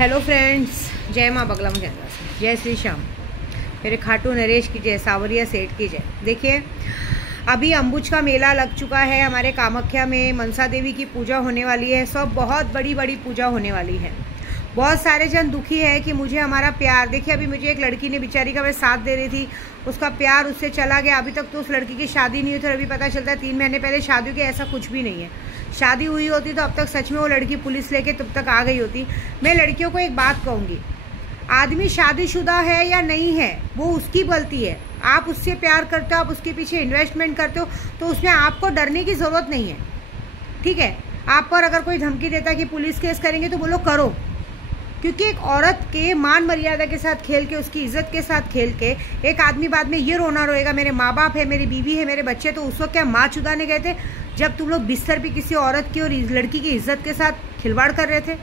Hello friends, जय माँ बगला मुझे जय श्री श्याम, मेरे खाटू नरेश की जय, सावरिया सेठ की जय। देखिए, अभी अम्बुज का मेला लग चुका है हमारे कामाख्या में। मनसा देवी की पूजा होने वाली है, सब बहुत बड़ी बड़ी पूजा होने वाली है। बहुत सारे जन दुखी है कि मुझे हमारा प्यार, देखिए अभी मुझे एक लड़की ने बेचारी का मैं साथ दे रही थी, उसका प्यार उससे चला गया। अभी तक तो उस लड़की की शादी नहीं हुई थी, अभी पता चलता है 3 महीने पहले शादी की। ऐसा कुछ भी नहीं है, शादी हुई होती तो अब तक सच में वो लड़की पुलिस लेके तब तक आ गई होती। मैं लड़कियों को एक बात कहूँगी, आदमी शादीशुदा है या नहीं है वो उसकी गलती है। आप उससे प्यार करते हो, आप उसके पीछे इन्वेस्टमेंट करते हो, तो उसमें आपको डरने की ज़रूरत नहीं है, ठीक है। आप पर अगर कोई धमकी देता है कि पुलिस केस करेंगे तो बोलो करो, क्योंकि एक औरत के मान मर्यादा के साथ खेल के, उसकी इज्जत के साथ खेल के एक आदमी बाद में ये रोना रोएगा मेरे माँ बाप है, मेरी बीवी है, मेरे बच्चे। तो उस वक्त क्या माँ चुदाने गए थे जब तुम लोग बिस्तर पे किसी औरत की और लड़की की इज्जत के साथ खिलवाड़ कर रहे थे?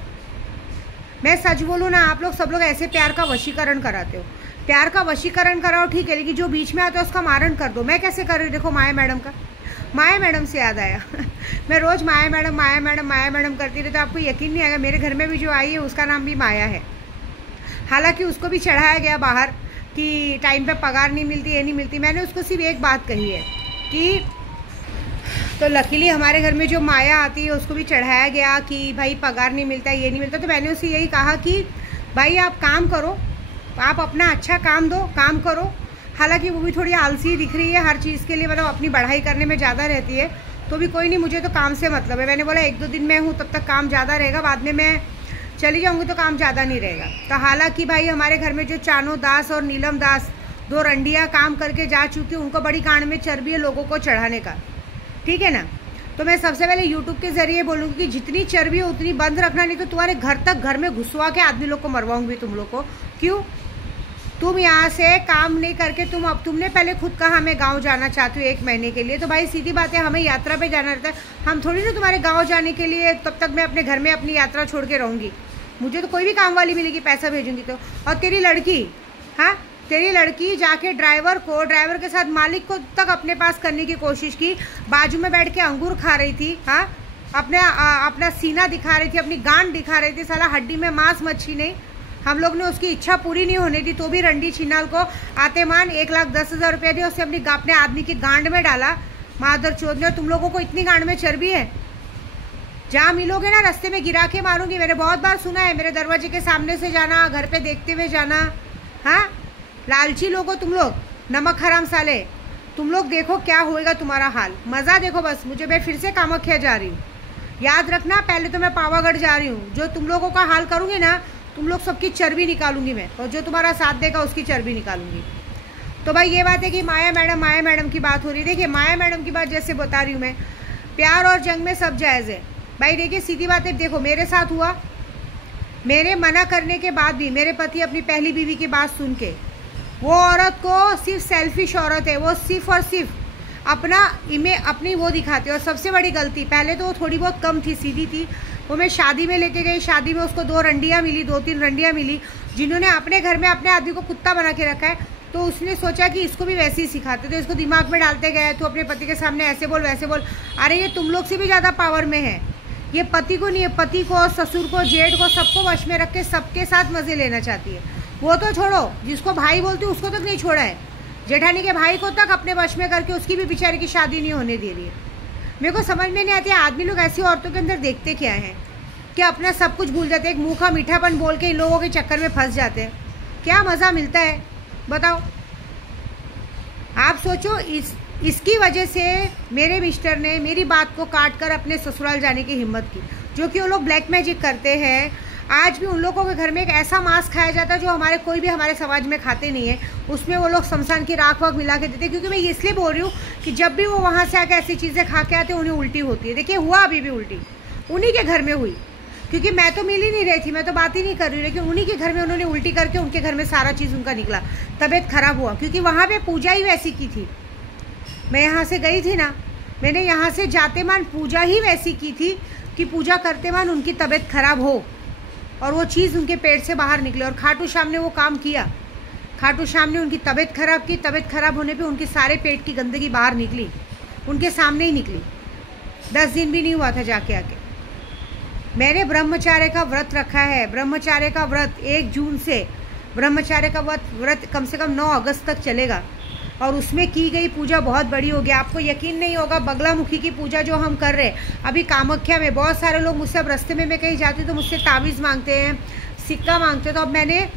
मैं सच बोलूँ ना, आप लोग सब लोग ऐसे प्यार का वशीकरण कराते हो। प्यार का वशीकरण कराओ ठीक है, लेकिन जो बीच में आता है उसका मारण कर दो। मैं कैसे कर रही हूँ देखो, माया मैडम का, माया मैडम से याद आया मैं रोज़ माया मैडम माया मैडम माया मैडम करती रही, तो आपको यकीन नहीं आएगा मेरे घर में भी जो आई है उसका नाम भी माया है। हालांकि उसको भी चढ़ाया गया बाहर कि टाइम पे पगार नहीं मिलती, ये नहीं मिलती। मैंने उसको सिर्फ एक बात कही है कि तो लकीली हमारे घर में जो माया आती है उसको भी चढ़ाया गया कि भाई पगार नहीं मिलता, ये नहीं मिलता। तो मैंने उसे यही कहा कि भाई आप काम करो, आप अपना अच्छा काम दो, काम करो। हालांकि वो भी थोड़ी आलसी दिख रही है हर चीज़ के लिए, मतलब अपनी पढ़ाई करने में ज़्यादा रहती है, तो भी कोई नहीं, मुझे तो काम से मतलब है। मैंने बोला 1-2 दिन में हूँ तब तक काम ज़्यादा रहेगा, बाद में मैं चली जाऊँगी तो काम ज़्यादा नहीं रहेगा। तो हालांकि भाई हमारे घर में जो चानो दास और नीलम दास 2 रंडियाँ काम करके जा चुकी, उनको बड़ी कांड में चर्बी है लोगों को चढ़ाने का, ठीक है ना। तो मैं सबसे पहले यूट्यूब के जरिए बोलूँगी कि जितनी चर्बी है उतनी बंद रखना, नहीं तो तुम्हारे घर तक घर में घुसवा के आदमी लोग को मरवाऊँगी तुम लोग को। क्यों? तुम यहाँ से काम नहीं करके तुमने पहले खुद कहा मैं गांव जाना चाहती हूँ 1 महीने के लिए, तो भाई सीधी बात है, हमें यात्रा पे जाना रहता है। हम थोड़ी ना तुम्हारे गांव जाने के लिए तब तक मैं अपने घर में अपनी यात्रा छोड़ के रहूँगी। मुझे तो कोई भी काम वाली मिलेगी, पैसा भेजूँगी तो। और तेरी लड़की, हाँ तेरी लड़की जाके ड्राइवर के साथ मालिक को तक अपने पास करने की कोशिश की, बाजू में बैठ के अंगूर खा रही थी, हाँ अपना सीना दिखा रही थी, अपनी गांड दिखा रही थी, साला हड्डी में मांस मच्छी नहीं। हम लोग ने उसकी इच्छा पूरी नहीं होने दी तो भी रंडी छिनाल को आते मान 1,10,000 रुपये दिए, उससे अपने आदमी की गांड में डाला मादर चोद ने। तुम लोगों को इतनी गांड में चर्बी है, जहाँ मिलोगे ना रास्ते में गिरा के मारूंगी। मैंने बहुत बार सुना है, मेरे दरवाजे के सामने से जाना, घर पे देखते हुए जाना। हाँ लालची लोगो तुम लोग, नमक हराम साले, तुम लोग देखो क्या होएगा तुम्हारा हाल, मज़ा देखो बस। मैं फिर से कामाख्या जा रही हूँ, याद रखना, पहले तो मैं पावागढ़ जा रही हूँ। जो तुम लोगों का हाल करूँगी ना, तुम लोग सबकी चर्बी निकालूंगी मैं, और जो तुम्हारा साथ देगा उसकी चर्बी निकालूंगी। तो भाई ये बात है कि माया मैडम की बात हो रही है। देखिए माया मैडम की बात जैसे बता रही हूँ मैं, प्यार और जंग में सब जायज़ है भाई। देखिए सीधी बात है, देखो मेरे साथ हुआ, मेरे मना करने के बाद भी मेरे पति अपनी पहली बीवी की बात सुन के, वो औरत को सिर्फ सेल्फिश औरत है, वो सिर्फ और सिर्फ अपनी वो दिखाती है। और सबसे बड़ी गलती, पहले तो वो थोड़ी बहुत कम थी, सीधी थी। वो मैं शादी में लेके गई, शादी में उसको 2 रंडियाँ मिली, 2-3 रंडियाँ मिली, जिन्होंने अपने घर में अपने आदमी को कुत्ता बना के रखा है। तो उसने सोचा कि इसको भी वैसे ही सिखाते, तो इसको दिमाग में डालते गए, तो अपने पति के सामने ऐसे बोल वैसे बोल। अरे ये तुम लोग से भी ज़्यादा पावर में है, ये पति को नहीं है, पति को, ससुर को, जेठ को, सबको वश में रख के सबके साथ मज़े लेना चाहती है। वो तो छोड़ो, जिसको भाई बोलती है उसको तक नहीं छोड़ा है, जेठानी के भाई को तक अपने वश में करके उसकी भी बेचारे की शादी नहीं होने दे रही है। मेरे को समझ में नहीं आती है आदमी लोग ऐसी औरतों के अंदर देखते क्या हैं कि अपना सब कुछ भूल जाते हैं, एक मुँह का मीठापन बोल के इन लोगों के चक्कर में फंस जाते हैं। क्या मज़ा मिलता है बताओ? आप सोचो, इसकी वजह से मेरे मिस्टर ने मेरी बात को काट कर अपने ससुराल जाने की हिम्मत की, जो कि वो लोग ब्लैक मैजिक करते हैं। आज भी उन लोगों के घर में एक ऐसा मांस खाया जाता है जो कोई भी हमारे समाज में खाते नहीं है, उसमें वो लोग शमशान की राख वाख मिला के देते हैं। क्योंकि मैं इसलिए बोल रही हूँ कि जब भी वो वहाँ से आके ऐसी चीज़ें खा के आते हैं उन्हें उल्टी होती है। देखिए हुआ अभी भी उल्टी उन्हीं के घर में हुई, क्योंकि मैं तो मिल ही नहीं रही थी, मैं तो बात ही नहीं कर रही, लेकिन उन्हीं के घर में उन्होंने उल्टी करके उनके घर में सारा चीज़ उनका निकला, तबीयत खराब हुआ। क्योंकि वहाँ पे पूजा ही वैसी की थी, मैं यहाँ से गई थी ना, मैंने यहाँ से जाते मान पूजा ही वैसी की थी कि पूजा करते मान उनकी तबीयत खराब हो और वो चीज़ उनके पेट से बाहर निकले। और खाटू श्याम ने वो काम किया, खाटू श्याम ने उनकी तबीयत खराब की, तबीयत खराब होने पे उनके सारे पेट की गंदगी बाहर निकली, उनके सामने ही निकली। 10 दिन भी नहीं हुआ था जाके आके। मैंने ब्रह्मचार्य का व्रत रखा है। ब्रह्मचार्य का व्रत 1 जून से ब्रह्मचार्य का व्रत कम से कम 9 अगस्त तक चलेगा और उसमें की गई पूजा बहुत बड़ी होगी। आपको यकीन नहीं होगा, बगलामुखी की पूजा जो हम कर रहे हैं अभी कामाख्या में, बहुत सारे लोग मुझसे, अब रास्ते में मैं कहीं जाती हूँ तो मुझसे ताबीज़ मांगते हैं, सिक्का मांगते हैं। तो अब मैंने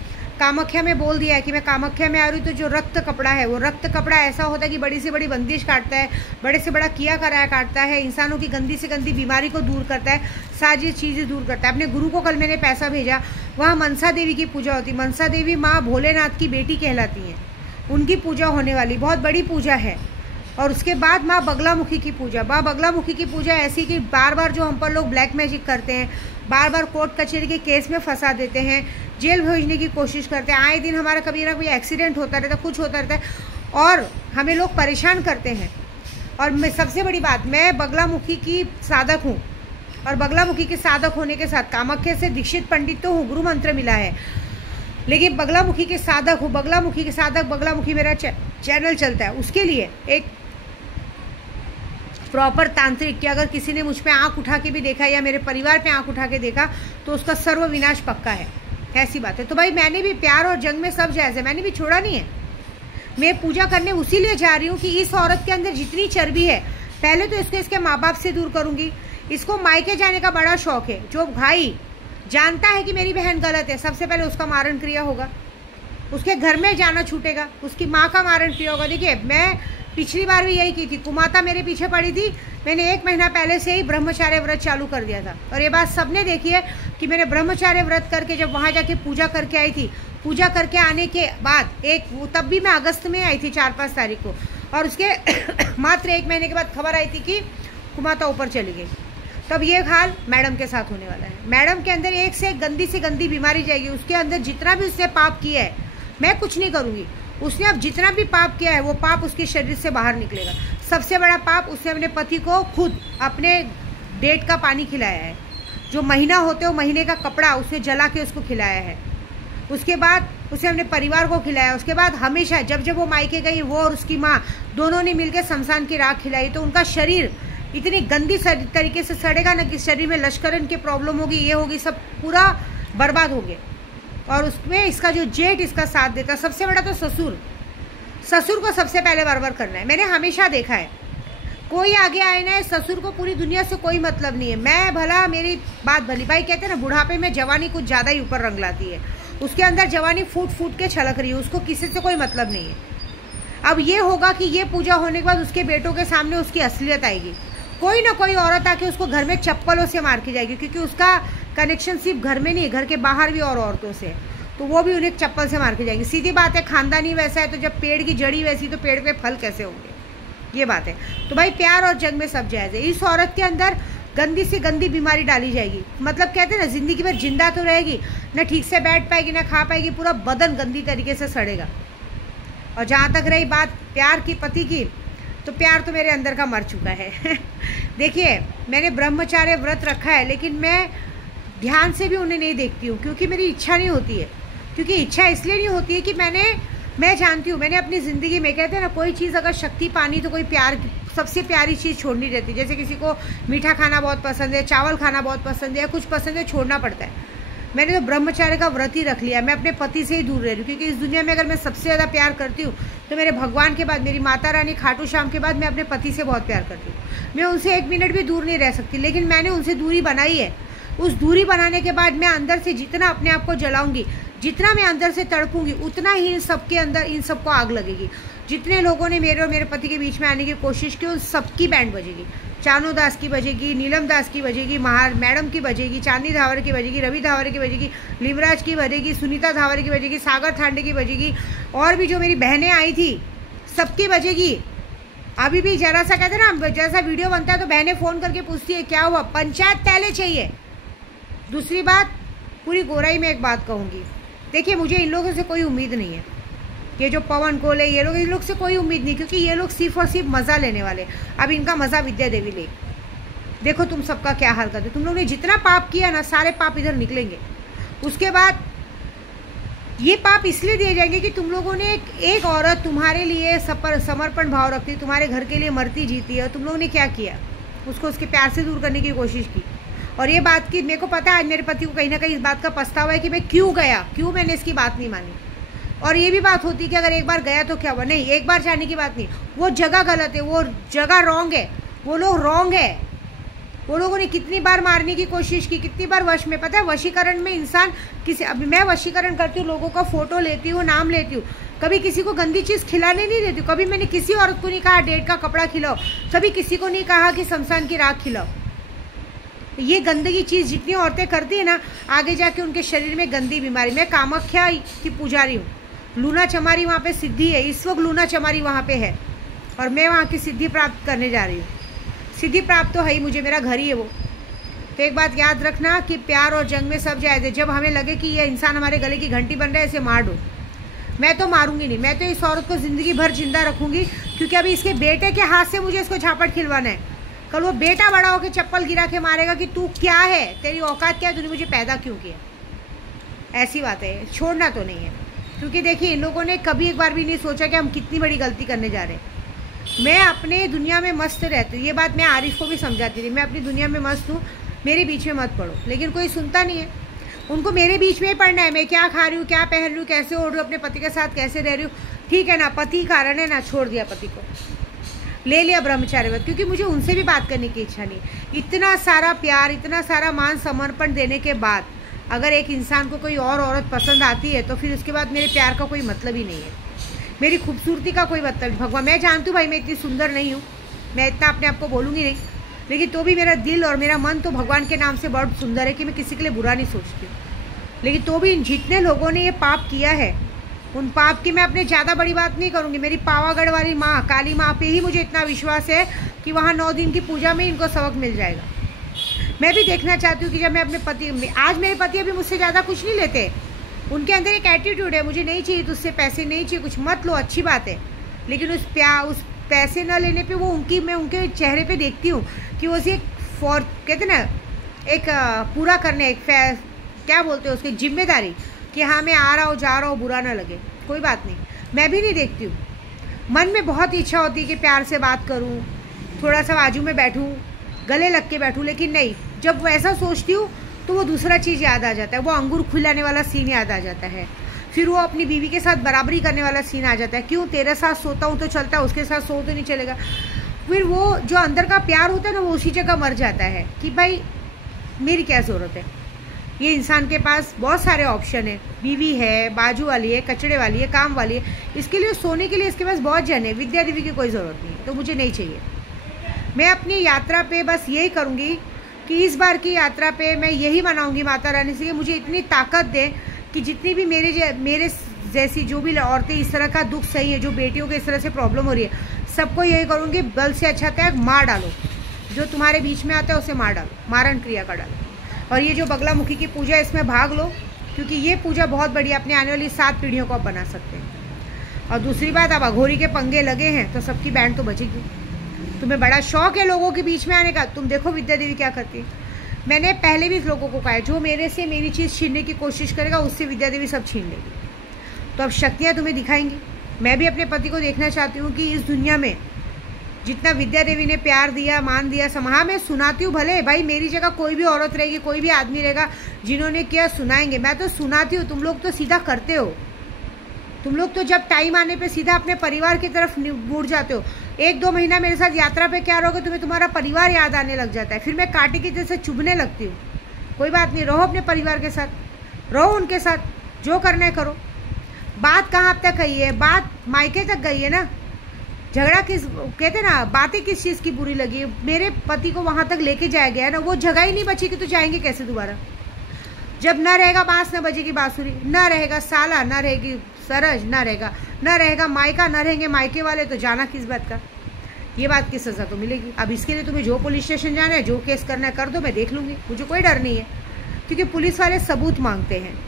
कामाख्या में बोल दिया है कि मैं कामाख्या में आ रही हूँ तो जो रक्त कपड़ा है, वो रक्त कपड़ा ऐसा होता है कि बड़ी से बड़ी बंदिश काटता है, बड़े से बड़ा किया कराया काटता है, इंसानों की गंदी से गंदी बीमारी को दूर करता है, सारी चीज़ें दूर करता है। अपने गुरु को कल मैंने पैसा भेजा, वहाँ मनसा देवी की पूजा होती है। मनसा देवी माँ भोलेनाथ की बेटी कहलाती हैं, उनकी पूजा होने वाली बहुत बड़ी पूजा है। और उसके बाद माँ बगलामुखी की पूजा, माँ बगलामुखी की पूजा ऐसी कि बार बार जो हम पर लोग ब्लैक मैजिक करते हैं, बार बार कोर्ट कचहरी के केस में फंसा देते हैं, जेल भेजने की कोशिश करते हैं, आए दिन हमारा कभी ना कोई एक्सीडेंट होता रहता है, कुछ होता रहता है और हमें लोग परेशान करते हैं। और मैं सबसे बड़ी बात, मैं बगलामुखी की साधक हूँ और बगलामुखी के साधक होने के साथ कामाख्या से दीक्षित पंडित तो हूँ, गुरु मंत्र मिला है, लेकिन बगलामुखी के साधक हूँ। बगलामुखी के साधक, बगलामुखी मेरा चैनल चलता है, उसके लिए एक प्रॉपर तांत्रिक कि अगर किसी ने मुझ पे आंख उठा के भी देखा या मेरे परिवार पे आंख उठा के देखा तो उसका सर्व विनाश पक्का है, ऐसी बात है। तो भाई मैंने भी, प्यार और जंग में सब जायज़ है, मैंने भी छोड़ा नहीं है। मैं पूजा करने उसी लिए जा रही हूँ कि इस औरत के अंदर जितनी चर्बी है, पहले तो इसको इसके माँ बाप से दूर करूँगी। इसको मायके जाने का बड़ा शौक है। जो भाई जानता है कि मेरी बहन गलत है, सबसे पहले उसका मारण क्रिया होगा, उसके घर में जाना छूटेगा, उसकी माँ का मारण क्रिया होगा। देखिए मैं पिछली बार भी यही की थी, कुमाता मेरे पीछे पड़ी थी, मैंने 1 महीना पहले से ही ब्रह्मचार्य व्रत चालू कर दिया था। और ये बात सबने देखी है कि मैंने ब्रह्मचार्य व्रत करके जब वहाँ जाके पूजा करके आई थी, पूजा करके आने के बाद तब भी मैं अगस्त में आई थी 4-5 तारीख को, और उसके मात्र 1 महीने के बाद खबर आई थी कि कुमाता ऊपर चली गई। तब ये हाल मैडम के साथ होने वाला है। मैडम के अंदर एक से गंदी बीमारी जाएगी। उसके अंदर जितना भी उसने पाप किया है, मैं कुछ नहीं करूँगी, उसने अब जितना भी पाप किया है वो पाप उसके शरीर से बाहर निकलेगा। सबसे बड़ा पाप, उसने अपने पति को खुद अपने डेट का पानी खिलाया है, जो महीना होते हो महीने का कपड़ा उसने जला के उसको खिलाया है। उसके बाद उसने अपने परिवार को खिलाया। उसके बाद हमेशा जब जब वो मायके गई, वो और उसकी माँ दोनों ने मिलकर शमशान की राख खिलाई। तो उनका शरीर इतनी गंदी तरीके से सड़ेगा ना कि शरीर में लश्करन की प्रॉब्लम होगी, ये होगी, सब पूरा बर्बाद हो गया। और उसमें इसका जो जेठ इसका साथ देता। सबसे बड़ा तो ससुर को सबसे पहले बर्बाद करना है। मैंने हमेशा देखा है, कोई आगे आए ना, ससुर को पूरी दुनिया से कोई मतलब नहीं है। मैं भला, मेरी बात भली। भाई कहते हैं ना, बुढ़ापे में जवानी कुछ ज़्यादा ही ऊपर रंग लाती है। उसके अंदर जवानी फूट फूट के छलक रही है, उसको किसी से कोई मतलब नहीं है। अब ये होगा कि ये पूजा होने के बाद उसके बेटों के सामने उसकी असलियत आएगी। कोई ना कोई औरत आके उसको घर में चप्पलों से मार के जाएगी, क्योंकि उसका कनेक्शन सिर्फ घर में नहीं, घर के बाहर भी और औरतों से, तो वो भी उन्हें चप्पल से मार के जाएंगी। सीधी बात है, खानदानी वैसा है तो जब पेड़ की जड़ी वैसी तो पेड़ पे फल कैसे होंगे, ये बात है। तो भाई प्यार और जंग में सब जायज़ है। इस औरत के अंदर गंदी से गंदी बीमारी डाली जाएगी। मतलब कहते हैं ना, जिंदगी भर जिंदा तो रहेगी, ना ठीक से बैठ पाएगी, ना खा पाएगी, पूरा बदन गंदी तरीके से सड़ेगा। और जहाँ तक रही बात प्यार की, पति की, तो प्यार तो मेरे अंदर का मर चुका है। देखिए मैंने ब्रह्मचार्य व्रत रखा है, लेकिन मैं ध्यान से भी उन्हें नहीं देखती हूँ, क्योंकि मेरी इच्छा नहीं होती है। क्योंकि इच्छा इसलिए नहीं होती है कि मैं जानती हूँ, मैंने अपनी ज़िंदगी में, कहते हैं ना, कोई चीज़ अगर शक्ति पानी तो कोई प्यार, सबसे प्यारी चीज़ छोड़नी रहती है। जैसे किसी को मीठा खाना बहुत पसंद है, चावल खाना बहुत पसंद है, या कुछ पसंद है, छोड़ना पड़ता है। मैंने तो ब्रह्मचार्य का व्रत ही रख लिया। मैं अपने पति से ही दूर रह रही हूँ, क्योंकि इस दुनिया में अगर मैं सबसे ज़्यादा प्यार करती हूँ तो मेरे भगवान के बाद, मेरी माता रानी खाटू श्याम के बाद, मैं अपने पति से बहुत प्यार करती हूँ। मैं उनसे 1 मिनट भी दूर नहीं रह सकती, लेकिन मैंने उनसे दूरी बनाई है। उस दूरी बनाने के बाद मैं अंदर से जितना अपने आप को जलाऊंगी, जितना मैं अंदर से तड़पूंगी, उतना ही इन सबके अंदर, इन सबको आग लगेगी। जितने लोगों ने मेरे और मेरे पति के बीच में आने की कोशिश की, उन सबकी बैंड बजेगी। चानू दास की बजेगी, नीलम दास की बजेगी, मैडम की बजेगी, चांदनी धावर की बजेगी, रवि धावर की बजेगी, लिवराज की बजेगी, सुनीता धावर की बजेगी, सागर थांडे की बजेगी, और भी जो मेरी बहनें आई थी सबकी बजेगी। अभी भी जरा सा कहते ना, जैसा वीडियो बनता है तो बहनें फ़ोन करके पूछती है क्या हुआ, पंचायत पहले चाहिए। दूसरी बात, पूरी गोराई में एक बात कहूँगी, देखिए मुझे इन लोगों से कोई उम्मीद नहीं है। ये जो पवन कोले, ये लोग, इन लोग से कोई उम्मीद नहीं, क्योंकि ये लोग सिर्फ और सिर्फ मज़ा लेने वाले। अब इनका मज़ा विद्या देवी ले। देखो तुम सबका क्या हाल करते। तुम लोग ने जितना पाप किया ना, सारे पाप इधर निकलेंगे। उसके बाद ये पाप इसलिए दिए जाएंगे कि तुम लोगों ने एक औरत तुम्हारे लिए समर्पण भाव रखती, तुम्हारे घर के लिए मरती जीती है, और तुम लोगों ने क्या किया, उसको उसके प्यार से दूर करने की कोशिश की। और ये बात की मेरे को पता है आज मेरे पति को कहीं ना कहीं इस बात का पछतावा है कि मैं क्यों गया, क्यों मैंने इसकी बात नहीं मानी। और ये भी बात होती है कि अगर एक बार गया तो क्या हुआ, नहीं, एक बार जाने की बात नहीं, वो जगह गलत है, वो जगह रॉन्ग है, वो लोग रॉन्ग है। वो लोगों ने कितनी बार मारने की कोशिश की, कितनी बार वश में, पता है वशीकरण में इंसान किसी, अभी मैं वशीकरण करती हूँ, लोगों का फोटो लेती हूँ, नाम लेती हूँ, कभी किसी को गंदी चीज़ खिलाने नहीं देती हूँ। कभी मैंने किसी औरत को नहीं कहा डेट का कपड़ा खिलाओ, कभी किसी को नहीं कहा कि शमशान की राख खिलाओ। ये गंदगी चीज़ जितनी औरतें करती है ना, आगे जाके उनके शरीर में गंदी बीमारी। मैं कामाख्या की पुजारी हूँ, लूना चमारी वहाँ पे सिद्धि है, इस वक्त लूना चमारी वहाँ पे है और मैं वहाँ की सिद्धि प्राप्त करने जा रही हूँ। सिद्धि प्राप्त तो है ही, मुझे मेरा घर ही है वो। तो एक बात याद रखना कि प्यार और जंग में सब जायज़ है। जब हमें लगे कि ये इंसान हमारे गले की घंटी बन रहा है, इसे मार दो। मैं तो मारूंगी नहीं, मैं तो इस औरत को ज़िंदगी भर जिंदा रखूंगी, क्योंकि अभी इसके बेटे के हाथ से मुझे इसको झापट खिलवाना है। कल वो बेटा बड़ा होकर चप्पल गिरा के मारेगा कि तू क्या है, तेरी औकात क्या है, तूने मुझे पैदा क्यों किया। ऐसी बात है, छोड़ना तो नहीं है। क्योंकि देखिए इन लोगों ने कभी एक बार भी नहीं सोचा कि हम कितनी बड़ी गलती करने जा रहे हैं। मैं अपने दुनिया में मस्त रहती हूँ, ये बात मैं आरिफ को भी समझाती थी, मैं अपनी दुनिया में मस्त हूँ, मेरे बीच में मत पड़ो। लेकिन कोई सुनता नहीं है, उनको मेरे बीच में ही पढ़ना है। मैं क्या खा रही हूँ, क्या पहन रही हूँ, कैसे ओढ़ रही हूँ, अपने पति के साथ कैसे रह रही हूँ, ठीक है ना, पति कारण है ना, छोड़ दिया पति को, ले लिया ब्रह्मचार्य, क्योंकि मुझे उनसे भी बात करने की इच्छा नहीं। इतना सारा प्यार, इतना सारा मान समर्पण देने के बाद अगर एक इंसान को कोई और औरत पसंद आती है तो फिर उसके बाद मेरे प्यार का कोई मतलब ही नहीं है, मेरी खूबसूरती का कोई मतलब। भगवान, मैं जानती हूँ भाई मैं इतनी सुंदर नहीं हूँ, मैं इतना अपने आप को बोलूँगी नहीं, लेकिन तो भी मेरा दिल और मेरा मन तो भगवान के नाम से बहुत सुंदर है कि मैं किसी के लिए बुरा नहीं सोचती हूँ। लेकिन तो भी जितने लोगों ने ये पाप किया है, उन पाप की मैं अपने ज़्यादा बड़ी बात नहीं करूँगी। मेरी पावागढ़ वाली माँ, काली माँ पे ही मुझे इतना विश्वास है कि वहाँ 9 दिन की पूजा में इनको सबक मिल जाएगा। मैं भी देखना चाहती हूँ कि जब मैं अपने पति, आज मेरे पति अभी मुझसे ज़्यादा कुछ नहीं लेते, उनके अंदर एक एटीट्यूड है, मुझे नहीं चाहिए तुझसे पैसे, नहीं चाहिए कुछ, मत लो, अच्छी बात है। लेकिन उस पैसे न लेने पे वो मैं उनके चेहरे पे देखती हूँ कि वो एक कहते ना, एक पूरा करने, एक क्या बोलते हैं उसकी जिम्मेदारी, कि हाँ मैं आ रहा हूँ, जा रहा हूँ, बुरा ना लगे, कोई बात नहीं। मैं भी नहीं देखती हूँ, मन में बहुत इच्छा होती है कि प्यार से बात करूँ, थोड़ा सा बाजू में बैठूँ, गले लग के बैठूँ, लेकिन नहीं, जब वैसा सोचती हूँ तो वो दूसरा चीज़ याद आ जाता है, वो अंगूर खुलाने वाला सीन याद आ जाता है, फिर वो अपनी बीवी के साथ बराबरी करने वाला सीन आ जाता है। क्यों, तेरे साथ सोता हूँ तो चलता है, उसके साथ सो तो नहीं चलेगा। फिर वो जो अंदर का प्यार होता है ना, वो उसी जगह मर जाता है कि भाई मेरी क्या ज़रूरत है। ये इंसान के पास बहुत सारे ऑप्शन है, बीवी है, बाजू वाली है, कचड़े वाली है, काम वाली है, इसके लिए सोने के लिए इसके पास बहुत जन है, विद्या देवी की कोई ज़रूरत नहीं है, तो मुझे नहीं चाहिए। मैं अपनी यात्रा पे बस यही करूँगी कि इस बार की यात्रा पे मैं यही मनाऊंगी माता रानी से, मुझे इतनी ताकत दे कि जितनी भी मेरे जैसी जो भी औरतें इस तरह का दुख सही है, जो बेटियों को इस तरह से प्रॉब्लम हो रही है, सबको यही करूँगी, बल से अच्छा त्याग मार डालो, जो तुम्हारे बीच में आता है उसे मार डालो, मारण क्रिया कर डालो। और ये जो बगलामुखी की पूजा है इसमें भाग लो, क्योंकि ये पूजा बहुत बड़ी, अपने आने वाली 7 पीढ़ियों को आप बना सकते हैं। और दूसरी बात, अब अघोरी के पंगे लगे हैं तो सबकी बैंड तो बचेगी। तुम्हें बड़ा शौक है लोगों के बीच में आने का, तुम देखो विद्या देवी क्या करती है। मैंने पहले भी लोगों को कहा है, जो मेरे से मेरी चीज़ छीनने की कोशिश करेगा उससे विद्या देवी सब छीन लेगी। तो अब शक्तियाँ तुम्हें दिखाएंगी। मैं भी अपने पति को देखना चाहती हूँ कि इस दुनिया में जितना विद्या देवी ने प्यार दिया, मान दिया, हाँ मैं सुनाती हूँ, भले भाई मेरी जगह कोई भी औरत रहेगी, कोई भी आदमी रहेगा, जिन्होंने किया सुनाएंगे, मैं तो सुनाती हूँ। तुम लोग तो सीधा करते हो, तुम लोग तो जब टाइम आने पे सीधा अपने परिवार की तरफ मुड़ जाते हो। 1-2 महीना मेरे साथ यात्रा पे क्या रहोगे, तुम्हें तुम्हारा परिवार याद आने लग जाता है, फिर मैं कांटे की जैसे चुभने लगती हूँ। कोई बात नहीं, रहो अपने परिवार के साथ, रहो उनके साथ, जो करना है करो। बात कहाँ अब तक गई है, बात मायके तक गई है ना। झगड़ा किस कहते ना, बातें किस चीज़ की बुरी लगी, मेरे पति को वहाँ तक लेके जाया गया ना, वो जगह ही नहीं बची कि तो जाएंगे कैसे दोबारा। जब ना रहेगा बांस ना बजेगी बांसुरी, ना रहेगा साला, ना रहेगी सरज, ना रहेगा मायका, ना रहेंगे मायके वाले, तो जाना किस बात का। ये बात की सज़ा तो मिलेगी। अब इसके लिए तुम्हें जो पुलिस स्टेशन जाना है, जो केस करना है कर दो, मैं देख लूँगी, मुझे कोई डर नहीं है। क्योंकि पुलिस वाले सबूत मांगते हैं।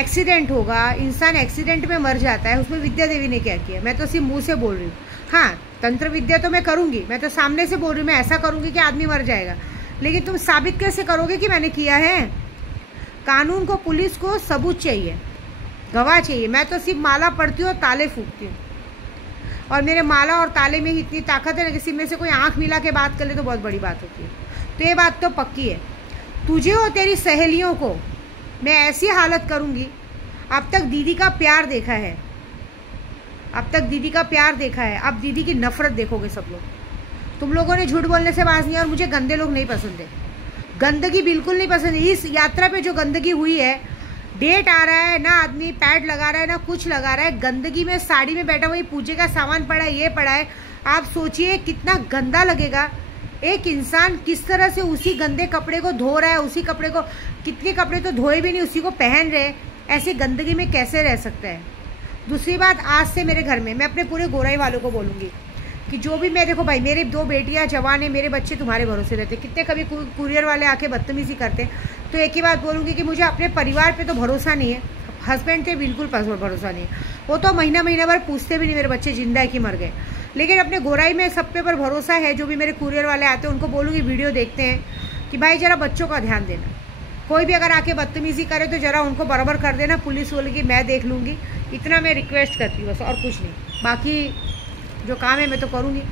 एक्सीडेंट होगा, इंसान एक्सीडेंट में मर जाता है, उसमें विद्या देवी ने क्या किया। मैं तो सिर्फ मुँह से बोल रही हूँ। हाँ, तंत्र विद्या तो मैं करूँगी, मैं तो सामने से बोल रही हूँ, मैं ऐसा करूँगी कि आदमी मर जाएगा, लेकिन तुम साबित कैसे करोगे कि मैंने किया है। कानून को, पुलिस को सबूत चाहिए, गवाह चाहिए। मैं तो सिर्फ माला पढ़ती हूँ और ताले फूकती हूँ, और मेरे माला और ताले में ही इतनी ताकत है ना, किसी में से कोई आंख मिला के बात कर ले तो बहुत बड़ी बात होती है। तो ये बात तो पक्की है। तुझे और तेरी सहेलियों को मैं ऐसी हालत करूंगी। अब तक दीदी का प्यार देखा है, अब तक दीदी का प्यार देखा है, अब दीदी की नफरत देखोगे सब लोग। तुम लोगों ने झूठ बोलने से बाज नहीं, और मुझे गंदे लोग नहीं पसंद है, गंदगी बिल्कुल नहीं पसंद है। इस यात्रा पे जो गंदगी हुई है, डेट आ रहा है ना, आदमी पैड लगा रहा है ना कुछ लगा रहा है, गंदगी में साड़ी में बैठा हुआ, ये पूजे का सामान पड़ा है, ये पड़ा है। आप सोचिए कितना गंदा लगेगा। एक इंसान किस तरह से उसी गंदे कपड़े को धो रहा है, उसी कपड़े को, कितने कपड़े तो धोए भी नहीं, उसी को पहन रहे, ऐसे गंदगी में कैसे रह सकता है। दूसरी बात, आज से मेरे घर में मैं अपने पूरे गोराई वालों को बोलूँगी कि जो भी मैं, देखो भाई मेरी 2 बेटियां जवान है, मेरे बच्चे तुम्हारे भरोसे रहते, कितने कभी कुरियर वाले आके बदतमीजी करते, तो एक ही बात बोलूँगी कि मुझे अपने परिवार पे तो भरोसा नहीं है, हस्बैंड पे बिल्कुल भरोसा नहीं है। वो तो महीना भर पूछते भी नहीं मेरे बच्चे जिंदा है कि मर गए, लेकिन अपने गोराई में सब पे पर भरोसा है। जो भी मेरे कुरियर वाले आते हैं उनको बोलूँगी, वीडियो देखते हैं, कि भाई ज़रा बच्चों का ध्यान देना, कोई भी अगर आके बदतमीजी करे तो ज़रा उनको बराबर कर देना, पुलिस बोलेगी मैं देख लूँगी, इतना मैं रिक्वेस्ट करती हूँ बस, और कुछ नहीं। बाकी जो काम है मैं तो करूँगी।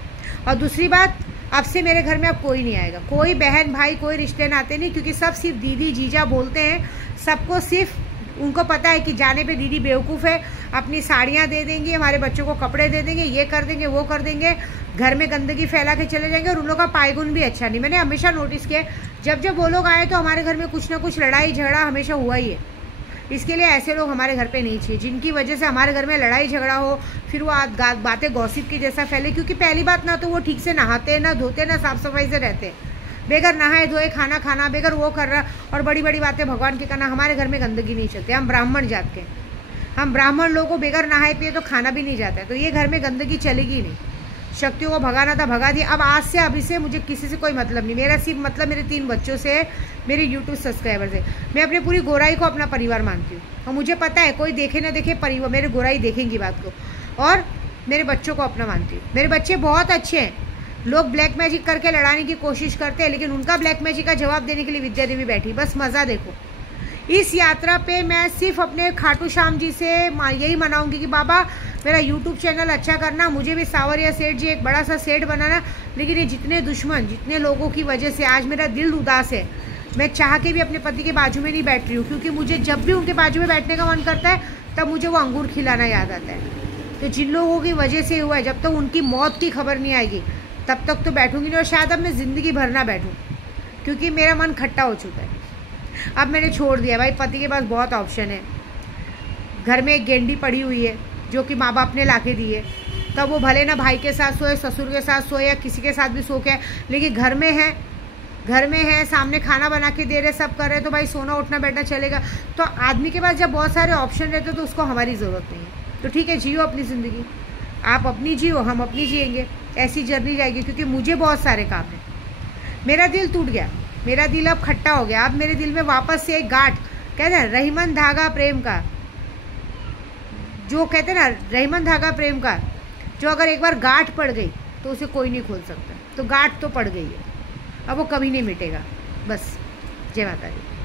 और दूसरी बात, अब से मेरे घर में अब कोई नहीं आएगा, कोई बहन भाई कोई रिश्ते नाते नहीं, क्योंकि सब सिर्फ दीदी जीजा बोलते हैं। सबको सिर्फ उनको पता है कि जाने पे दीदी बेवकूफ़ है, अपनी साड़ियाँ दे देंगी, हमारे बच्चों को कपड़े दे देंगे, ये कर देंगे वो कर देंगे, घर में गंदगी फैला के चले जाएंगे, और उन लोगों का पायगुन भी अच्छा नहीं। मैंने हमेशा नोटिस किया, जब जब वो लोग आए तो हमारे घर में कुछ ना कुछ लड़ाई झगड़ा हमेशा हुआ ही है। इसके लिए ऐसे लोग हमारे घर पे नहीं चाहिए, जिनकी वजह से हमारे घर में लड़ाई झगड़ा हो, फिर वो बातें गॉसिप की जैसा फैले। क्योंकि पहली बात, ना तो वो ठीक से नहाते, ना धोते, ना साफ सफाई से रहते, बेगर नहाए धोए खाना खाना, बेगर वो कर रहा, और बड़ी बड़ी बातें भगवान की करना। हमारे घर में गंदगी नहीं चलती, हम ब्राह्मण जात के, हम ब्राह्मण लोगों को बेगर नहाए पिए तो खाना भी नहीं जाता है, तो ये घर में गंदगी चलेगी नहीं। शक्तियों को भगाना था भगा दिया, अब आज से अभी से मुझे किसी से कोई मतलब नहीं, मेरा सिर्फ मतलब मेरे 3 बच्चों से, मेरे यूट्यूब सब्सक्राइबर से। मैं अपनी पूरी गोराई को अपना परिवार मानती हूँ, और मुझे पता है कोई देखे ना देखे, परिवार मेरे गोराई देखेंगी बात को, और मेरे बच्चों को अपना मानती हूँ। मेरे बच्चे बहुत अच्छे हैं, लोग ब्लैक मैजिक करके लड़ाने की कोशिश करते हैं, लेकिन उनका ब्लैक मैजिक का जवाब देने के लिए विद्या देवी बैठी, बस मज़ा देखो। इस यात्रा पे मैं सिर्फ अपने खाटू श्याम जी से यही मनाऊंगी कि बाबा मेरा यूट्यूब चैनल अच्छा करना, मुझे भी सावरिया सेठ जी एक बड़ा सा सेठ बनाना। लेकिन ये जितने दुश्मन, जितने लोगों की वजह से आज मेरा दिल उदास है, मैं चाह के भी अपने पति के बाजू में नहीं बैठ रही हूँ, क्योंकि मुझे जब भी उनके बाजू में बैठने का मन करता है तब मुझे वो अंगूर खिलाना याद आता है। तो जिन लोगों की वजह से हुआ है, जब तक उनकी मौत की खबर नहीं आएगी तब तक तो बैठूंगी नहीं, और शायद अब मैं ज़िंदगी भर ना बैठूँ, क्योंकि मेरा मन खट्टा हो चुका है। अब मैंने छोड़ दिया भाई, पति के पास बहुत ऑप्शन है। घर में एक गेंडी पड़ी हुई है जो कि माँ बाप ने ला के दी है, तब वो भले ना भाई के साथ सोए, ससुर के साथ सोए, या किसी के साथ भी सो के, लेकिन घर में है, घर में है, सामने खाना बना के दे रहे, सब कर रहे, तो भाई सोना उठना बैठना चलेगा। तो आदमी के पास जब बहुत सारे ऑप्शन रहते तो उसको हमारी ज़रूरत नहीं है। तो ठीक है, जियो अपनी ज़िंदगी, आप अपनी जियो, हम अपनी जिएंगे, ऐसी जर्नी जाएगी। क्योंकि मुझे बहुत सारे काम है, मेरा दिल टूट गया, मेरा दिल अब खट्टा हो गया। अब मेरे दिल में वापस से एक गांठ, कहते हैं रहीमन धागा प्रेम का, जो कहते हैं ना रहीमन धागा प्रेम का, जो अगर एक बार गांठ पड़ गई तो उसे कोई नहीं खोल सकता। तो गांठ तो पड़ गई है, अब वो कभी नहीं मिटेगा। बस, जय माता दी।